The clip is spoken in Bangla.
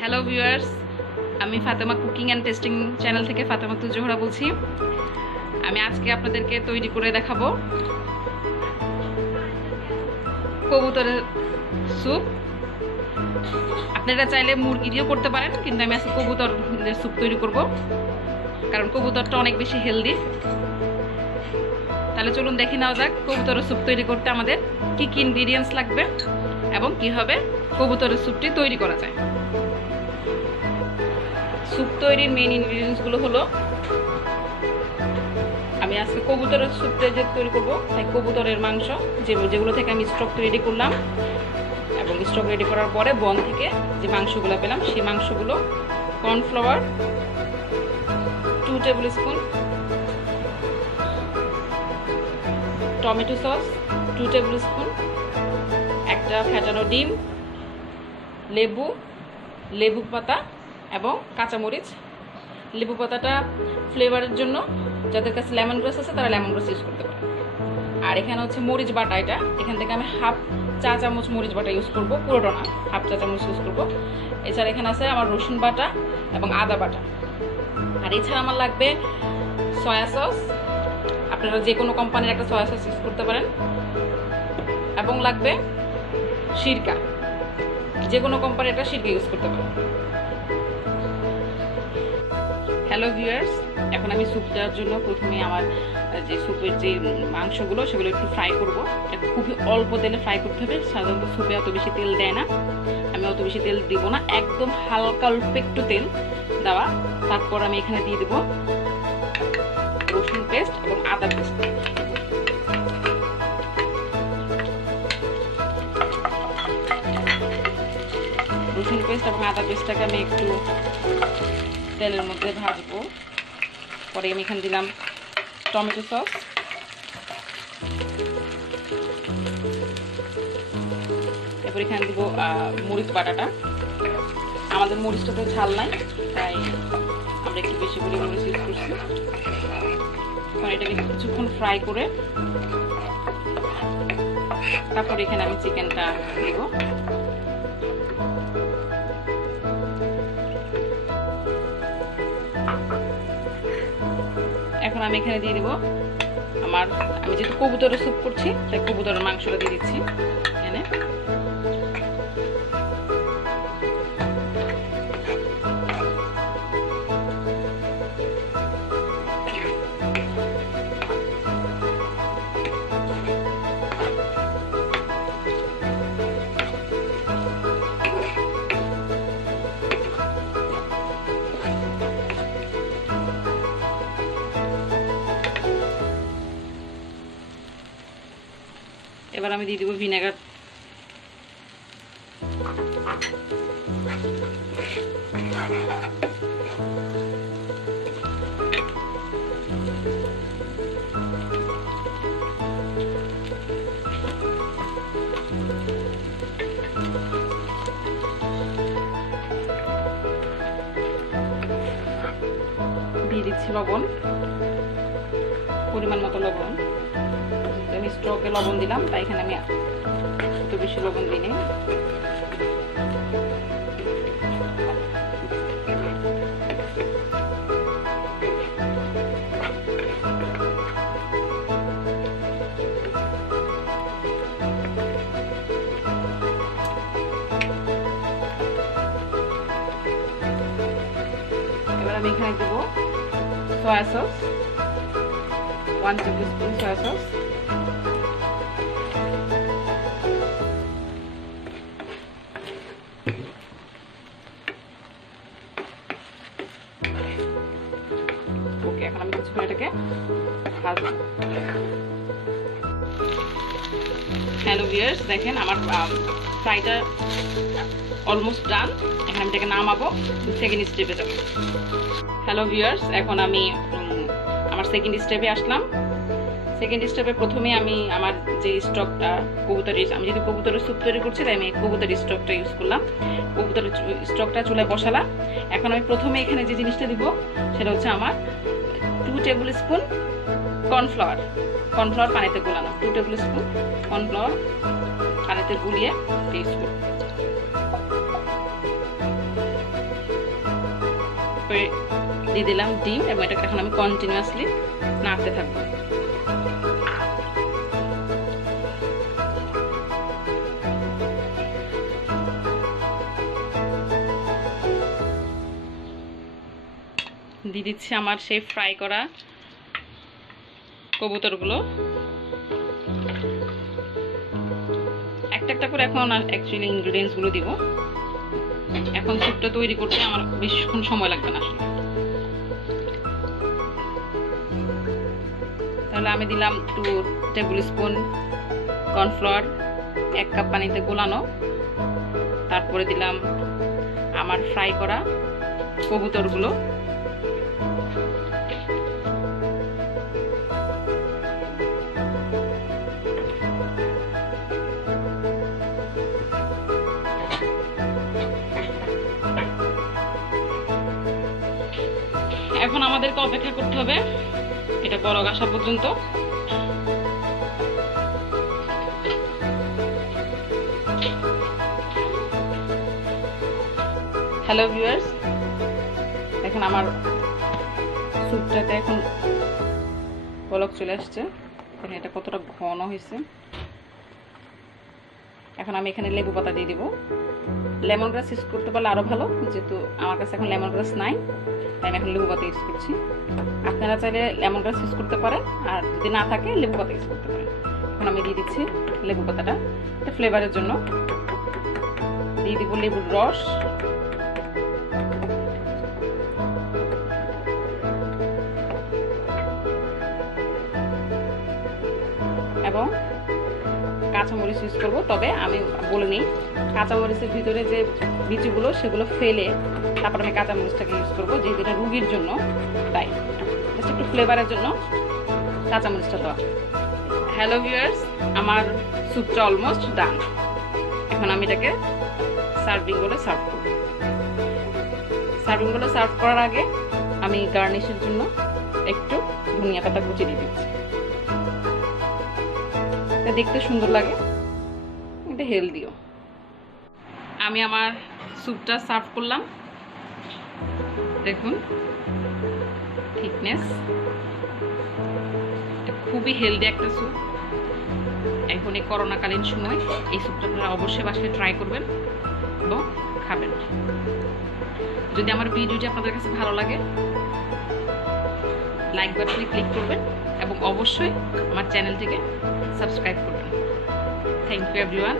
হ্যালো ভিউয়ার্স, আমি Fatema cooking and testing channel থেকে ফাতেমা জোহরা বলছি। আমি আজকে আপনাদেরকে তৈরি করে দেখাবো কবুতরের স্যুপ। আপনারা চাইলে মুরগি দিয়েও করতে পারেন, কিন্তু আমি আজকে কবুতরের স্যুপ তৈরি করব, কারণ কবুতরটা অনেক বেশি হেলদি। তাহলে চলুন দেখে নেওয়া যাক কবুতরের স্যুপ তৈরি করতে আমাদের কি কি ইনগ্রিডিয়েন্টস লাগবে এবং কিভাবে কবুতরের স্যুপটি তৈরি করা যায়। স্যুপ তৈরির মেইন ইনগ্রিডিয়েন্টসগুলো হলো, আমি আজকে কবুতরের স্যুপটা যে তৈরি করব, তাই কবুতরের মাংস যেগুলো থেকে আমি স্টক রেডি করলাম, এবং স্টক রেডি করার পরে বন থেকে যে মাংসগুলো পেলাম সেই মাংসগুলো, cornflour 2 table spoon, tomato sauce 2 table spoon, একটা ফেটানো ডিম, লেবু পাতা এবং কাঁচামরিচ। লেবু পাতাটা ফ্লেভারের জন্য, যাদের কাছে লেমন গ্রাস আছে তারা লেমন গ্রাস ইউজ করতে পারে। আর এখানে হচ্ছে মরিচ বাটা, এখান থেকে আমি হাফ চা চামচ মরিচ বাটা ইউজ করব, পুরোটা না, হাফ চা চামচ ইউজ করব। এছাড়া এখানে আছে আমার রসুন বাটা এবং আদা বাটা। আর এছাড়া আমার লাগবে সয়া সস, আপনারা যে কোনো কোম্পানির একটা সয়া সস ইউজ করতে পারেন, এবং লাগবে সিরকা, যে কোনো কোম্পানির একটা সিরকা ইউজ করতে পারেন। হ্যালো ভিউয়ার্স, এখন আমি স্যুপ দেওয়ার জন্য প্রথমে আমার যে স্যুপের যে মাংসগুলো সেগুলো একটু ফ্রাই করবো। খুবই অল্প তেলে ফ্রাই করতে হবে, সাধারণত স্যুপে অত বেশি তেল দেয় না, আমি অত বেশি তেল দিব না, একদম হালকা অল্প একটু তেল দেওয়া। তারপর আমি এখানে দিয়ে দেবো রসুন পেস্ট এবং আদা পেস্ট। রসুন পেস্ট এবং আদা পেস্টটাকে আমি একটু তেলের মধ্যে ভাজবো। পরে আমি এখানে দিলাম টমেটো সস, এরপর এখানে দিব মরিচ বাটাটা। আমাদের মরিচটা তো ঝাল নাই, তাই আমরা একটু বেশি করে মরিচ ইউজ করছি। এখন এটাকে কিছুক্ষণ ফ্রাই করে তারপর এখানে আমি চিকেনটা দিব। এখন আমি এখানে দিয়ে দিব আমি যেহেতু কবুতরের স্যুপ করছি তাই কবুতরের মাংসটা দিয়ে দিচ্ছি এখানে। এবার আমি দিয়ে দিব ভিনেগার। দিয়ে দিচ্ছি লবণ, পরিমাণ মতো লবণ। আমি স্টকে লবণ দিলাম, তাই এখানে আমি একটু বেশি লবণ দিই। এবার আমি এখানে দেবো soya sauce, 1 table spoon soya sauce, এখন আমি কিছুক্ষণ এটাকে ভাজবো। হ্যালো ভিউয়ার্স, দেখেন আমার ফ্রাইটা অলমোস্ট ডান। এখন আমি এটাকে নামাবো, সেকেন্ড স্টেপে যাবো। হ্যালো ভিউয়ার্স, এখন আমি আমার সেকেন্ড স্টেপে আসলাম। সেকেন্ড স্টেপে প্রথমে আমি আমার যে স্টকটা আমি যেহেতু কবুতরের স্যুপ তৈরি করছি, তাই আমি কবুতরের স্টকটা ইউজ করলাম। কবুতরের স্টকটা চুলায় বসালাম। এখন আমি প্রথমে এখানে যে জিনিসটা দিব সেটা হচ্ছে আমার 2 টেবিল স্পুন কর্নফ্লাওয়ার পানিতে গোলানো, 2 টেবিল স্পুন কর্নফ্লাওয়ার পানিতে গুলিয়ে দিয়ে তারপরে দিয়ে দিলাম ডিম এবং এটাকে এখন আমি কন্টিনিউয়াসলি নাড়তে থাকবো। দিয়ে দিচ্ছি আমার সেই ফ্রাই করা কবুতরগুলো একটা একটা করে। এখন অ্যাকচুয়ালি ইনগ্রেডিয়েন্টসগুলো দিব। এখন স্যুপটা তৈরি করতে আমার বেশিক্ষণ সময় লাগবে না আসলে। তাহলে আমি দিলাম 2 টেবিল স্পুন কর্নফ্লাওয়ার 1 কাপ পানিতে গোলানো, তারপরে দিলাম আমার ফ্রাই করা কবুতরগুলো, এখন আমাদেরকে অপেক্ষা করতে হবে এটা বলক আসা পর্যন্ত। হ্যালো ভিউয়ার্স, এখন আমার স্যুপটাতে এখন বলক চলে আসছে। এটা কতটা ঘন হয়েছে। এখন আমি এখানে লেবু পাতা দিয়ে দিব। লেমন গ্রাস ইউজ করতে পারলে আরও ভালো, যেহেতু আমার কাছে এখন লেমন গ্রাস নাই তাই আমি এখন লেবু পাতা ইউজ করছি। আপনারা চাইলে লেমন গ্রাস ইউজ করতে পারেন, আর যদি না থাকে লেবু পাতা ইউজ করতে পারেন। এখন আমি দিয়ে দিচ্ছি লেবু পাতাটা, এটা ফ্লেভারের জন্য। দিয়ে দিব লেবুর রস, এবং কাঁচামরিচ ইউজ করবো। তবে আমি বলে নিই, কাঁচামরিচের ভিতরে যে বীজগুলো সেগুলো ফেলে তারপর আমি কাঁচামরিচটাকে ইউজ করবো, যেহেতু এটা রুগীর জন্য, তাই জাস্ট একটু ফ্লেভারের জন্য কাঁচামরিচটা দেওয়া। হ্যালো ভিউয়ার্স, আমার স্যুপটা অলমোস্ট ডান। এখন আমি এটাকে সার্ভিং করে সার্ভ করব। সার্ভিং করে সার্ভ করার আগে আমি গার্নিশের জন্য একটু ধনিয়া পাতা কুচি দিয়ে দিচ্ছি। দেখতে সুন্দর লাগে, এটা হেলদিও। আমি আমার স্যুপটা সার্ভ করলাম। দেখুন থিকনেস, খুবই হেলদি একটা স্যুপ। এখন এই করোনাকালীন সময় এই স্যুপটা আপনারা অবশ্যই বাসায় ট্রাই করবেন এবং খাবেন। যদি আমার ভিডিওটি আপনাদের কাছে ভালো লাগে লাইক বাটনে ক্লিক করবেন এবং অবশ্যই আমার চ্যানেলটিকে সাবস্ক্রাইব করবেন। Thank you everyone.